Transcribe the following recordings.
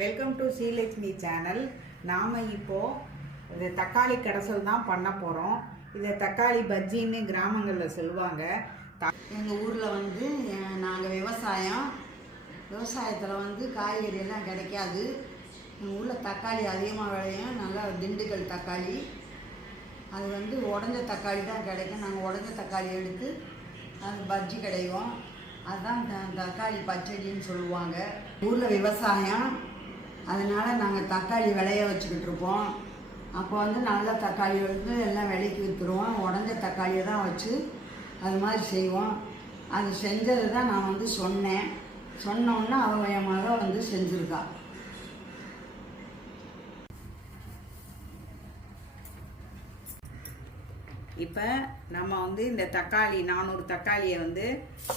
Welcome to Srilakshmi channel நாம் இப்போது இது தக்காளி கடைசல் தான் பண்ண போகிறோம் இதை தக்காளி பஜ்ஜின்னு கிராமங்களில் சொல்லுவாங்க. எங்கள் ஊரில் வந்து நாங்கள் விவசாயம். விவசாயத்தில் வந்து காய்கறி எல்லாம் கிடைக்காது. எங்கள் ஊரில் தக்காளி அதிகமாக விளையும். நல்லா திண்டுக்கல் தக்காளி. அது வந்து உடஞ்ச தக்காளி தான் கிடைக்கும். நாங்கள் உடஞ்ச தக்காளி எடுத்து அது பஜ்ஜி கிடைக்கும். அதுதான் தக்காளி பச்சடின்னு சொல்லுவாங்க. ஊரில் விவசாயம். அதனால் நாங்கள் தக்காளி விளைய வச்சுக்கிட்டு இருப்போம். அப்போ வந்து நல்ல தக்காளி வந்து எல்லாம் விலைக்கு விற்றுருவோம் உடஞ்ச தக்காளியை தான் வச்சு அது மாதிரி செய்வோம். அது செஞ்சது தான் நான் வந்து சொன்னேன். சொன்னோன்னே அவள் என் மக வந்து செஞ்சுருக்கா. இப்போ நம்ம வந்து இந்த தக்காளி நானூறு தக்காளியை வந்து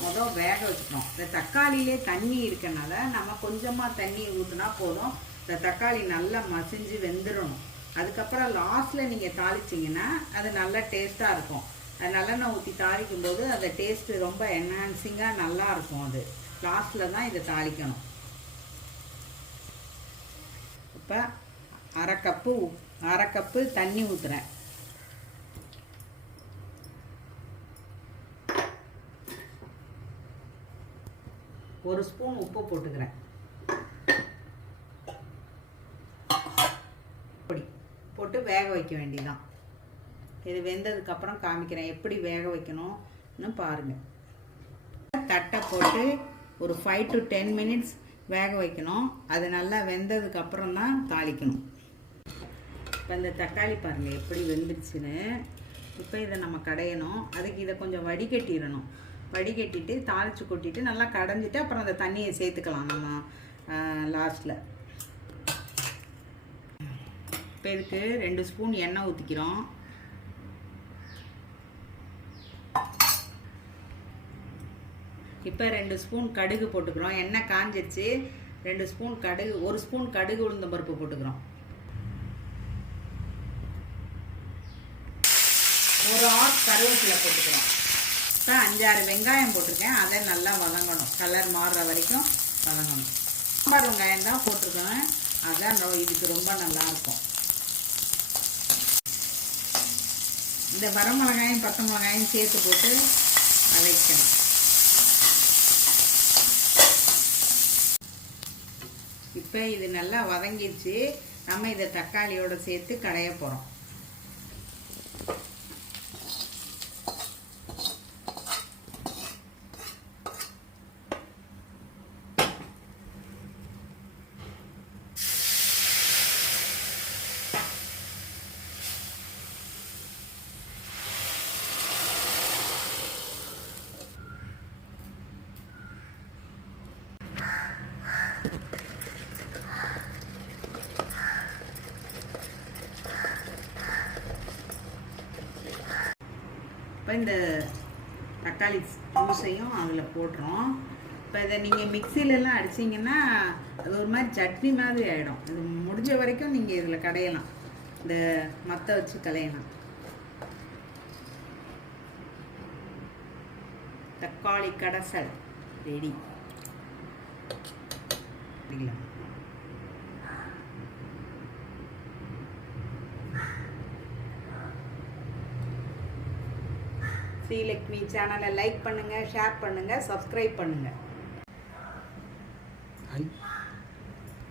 முதல் வேக வச்சுக்கணும். இந்த தக்காளியிலே தண்ணி இருக்கனால நம்ம கொஞ்சமாக தண்ணி ஊற்றினா போதும். இந்த தக்காளி நல்லா மசிஞ்சு வெந்துடணும் அதுக்கப்புறம் லாஸ்ட்டில் நீங்கள் தாளிச்சிங்கன்னா அது நல்லா டேஸ்ட்டாக இருக்கும். அது நல்லெண்ணெய் ஊற்றி தாளிக்கும் போது அந்த டேஸ்ட்டு ரொம்ப என்ஹான்சிங்காக நல்லா இருக்கும் அது. லாஸ்ட்டில் தான் இதை தாளிக்கணும். இப்போ அரை கப்பு அரை கப்பு தண்ணி ஊற்றுறேன் ஒரு ஸ்பூன் உப்பு போட்டுக்கிறேன். பொடி. போட்டு வேக வைக்க வேண்டியதான் இது வெந்ததுக்கப்புறம் காமிக்கிறேன் எப்படி வேக வைக்கணும்னு பாருங்கள் தட்டை போட்டு ஒரு ஃபைவ் டு டென் மினிட்ஸ் வேக வைக்கணும். அது நல்லா வெந்ததுக்கப்புறம் தான் தாளிக்கணும். இப்போ இந்த தக்காளி பாருங்கள் எப்படி வெந்துருச்சுன்னு. இப்போ இதை நம்ம கடையணும். அதுக்கு இதை கொஞ்சம் வடிகட்டிடணும். வடிகட்டிட்டு தாளித்து கொட்டிட்டு நல்லா கடைஞ்சிட்டு அப்புறம் அந்த தண்ணியை சேர்த்துக்கலாம் நம்ம லாஸ்ட்டில் இப்போ இதுக்கு ரெண்டு ஸ்பூன் எண்ணெய் ஊற்றிக்கிறோம் இப்போ ரெண்டு ஸ்பூன் கடுகு போட்டுக்கிறோம். எண்ணெய் காஞ்சிருச்சு. ரெண்டு ஸ்பூன் கடுகு ஒரு ஸ்பூன் கடுகு உளுந்தம் பருப்பு போட்டுக்கிறோம். ஒரு ஆட் கருவேப்பிலை போட்டுக்கிறோம். இப்போ அஞ்சாறு வெங்காயம் போட்டிருக்கேன். அதை நல்லா வதங்கணும். கலர் மாறுற வரைக்கும் வதங்கணும். சாம்பார் வெங்காயம் தான் போட்டிருக்கேன். அதான் இதுக்கு ரொம்ப நல்லா இருக்கும் இந்த வரமிளகாயும் பச்சை மிளகாயும் சேர்த்து போட்டு வதக்கணும் இப்போ இது நல்லா வதங்கிடுச்சு. நம்ம இதை தக்காளியோட சேர்த்து கடைய போகிறோம் இந்த தக்காளி ஜூஸையும் அதில் போடுறோம். இப்போ இதை நீங்கள் மிக்சிலெலாம் அடிச்சிங்கன்னா அது ஒரு மாதிரி சட்னி மாதிரி ஆகிடும் இது முடிஞ்ச வரைக்கும் நீங்கள் இதில் கடையலாம். இந்த மற்ற வச்சு கலையலாம் தக்காளி கடைசல் ரெடி. அப்படிங்களா ஸ்ரீலக்ஷ்மி சேனலை லைக் பண்ணுங்கள் ஷேர் பண்ணுங்கள் சப்ஸ்கிரைப் பண்ணுங்கள்